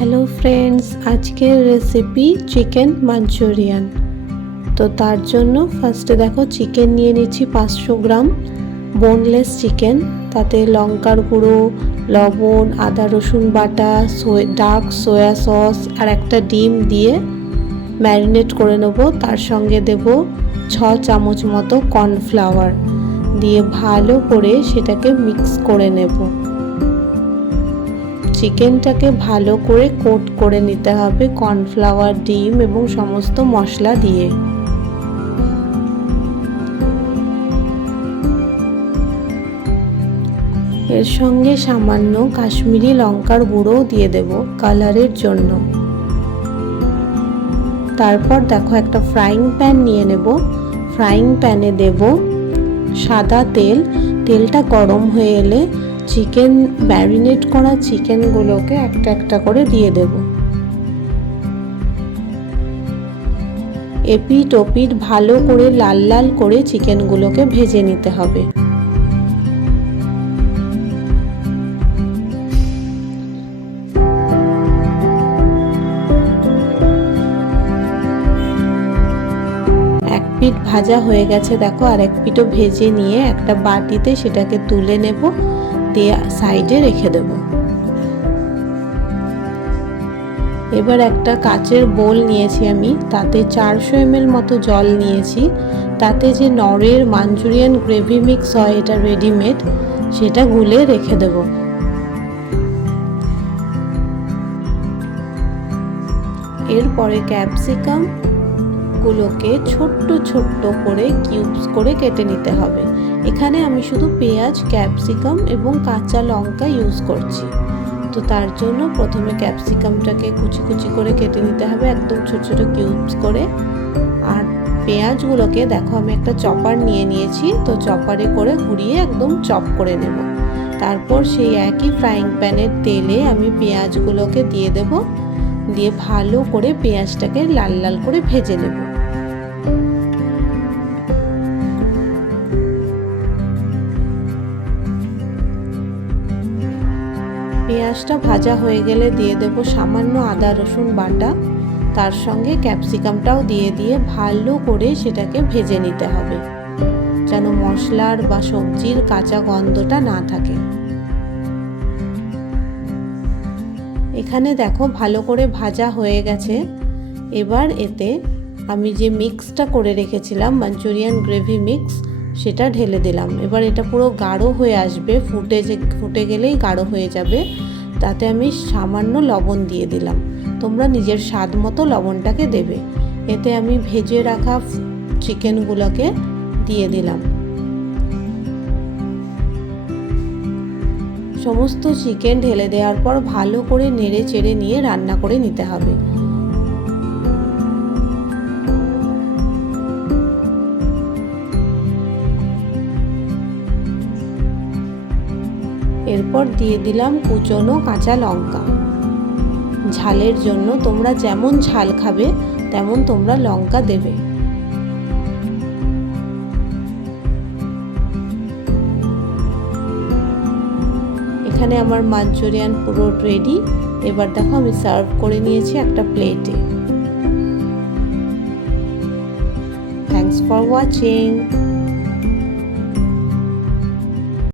Hello friends, আজকের recipe chicken Manchurian. তো তার জন্য ফার্স্টে দেখো চিকেন নিয়ে নিচ্ছি 500 গ্রাম বোনলেস চিকেন। তাতে লঙ্কার গুঁড়ো, লবণ, আদা রসুন বাটা, ডার্ক সোয়া সস আর একটা ডিম দিয়ে ম্যারিনেট করে নেব। তার সঙ্গে দেব 6 চামচ মতো কর্নফ্লাওয়ার দিয়ে ভালো করে সেটাকে মিক্স করে নেব। চিকেনটাকে ভালো করে কোট করে নিতে হবে কর্নফ্লাওয়ার, ডিম এবং সমস্ত মশলা দিয়ে। এর সঙ্গে সামান্য কাশ্মীরি লঙ্কার গুঁড়ো দিয়ে দেব কালারের জন্য। তারপর দেখো একটা ফ্রাইং প্যান নিয়ে নেব। ফ্রাইং প্যানে দেব সাদা তেল। তেলটা গরম হয়ে এলে চিকেন ম্যারিনেট করা চিকেনগুলোকে একটা একটা করে দিয়ে দেব। এপিট ওপিট ভালো করে লাল লাল করে চিকেনগুলোকে ভেজে নিতে হবে। এক পিঠ ভাজা হয়ে গেছে দেখো, আর এক পিঠও ভেজে নিয়ে একটা বাটিতে সেটাকে তুলে নেব, দিয়ে সাইডে রেখে দেব। এবার একটা কাচের বোল নিয়েছি আমি, তাতে 400 ml মতো জল নিয়েছি। তাতে যে নরের মাঞ্চুরিয়ান গ্রেভি মিক্স হয়, এটা রেডিমেড, সেটা গুলে রেখে দেব। এরপরে ক্যাপসিকাম গুলোকে ছোট্ট ছোট্ট করে কিউবস করে কেটে নিতে হবে। এখানে আমি শুধু পেঁয়াজ, ক্যাপসিকাম এবং কাঁচা লঙ্কা ইউজ করছি। তো তার জন্য প্রথমে ক্যাপসিকামটাকে কুচি কুচি করে কেটে নিতে হবে, একদম ছোট ছোট কিউবস করে। আর পেঁয়াজগুলোকে দেখো আমি একটা চপার নিয়ে নিয়েছি, তো চপারে করে ঘুরিয়ে একদম চপ করে নেব। তারপর সেই একই ফ্রাইং প্যানের তেলে আমি পেঁয়াজগুলোকে দিয়ে দেব, দিয়ে ভালো করে পেঁয়াজটাকে লাল লাল করে ভেজে নেব। পেঁয়াজটা ভাজা হয়ে গেলে দিয়ে দেব সামান্য আদা রসুন বাটা। তার সঙ্গে ক্যাপসিকামটাও দিয়ে ভালো করে সেটাকে ভেজে নিতে হবে, যেন মশলার বা সবজির কাঁচা গন্ধটা না থাকে। এখানে দেখো ভালো করে ভাজা হয়ে গেছে। এবার এতে আমি যে মিক্সটা করে রেখেছিলাম মাঞ্চুরিয়ান গ্রেভি মিক্স, সেটা ঢেলে দিলাম। এবার এটা পুরো গাঢ় হয়ে আসবে, ফুটে গেলেই গাঢ় হয়ে যাবে। তাতে আমি সামান্য লবণ দিয়ে দিলাম, তোমরা নিজের স্বাদ মতো লবণটাকে দেবে। এতে আমি ভেজে রাখা চিকেনগুলোকে দিয়ে দিলাম। সমস্ত চিকেন ঢেলে দেওয়ার পর ভালো করে নেড়ে চেড়ে নিয়ে রান্না করে নিতে হবে। এরপর দিয়ে দিলাম কুচনো কাঁচা লঙ্কা। ঝালের জন্য তোমরা যেমন ঝাল খাবে তেমন তোমরা লঙ্কা দেবে। এখানে আমার মাঞ্চুরিয়ান পুরো রেডি। এবার দেখো আমি সার্ভ করে নিয়েছি একটা প্লেটে। Thanks for watching.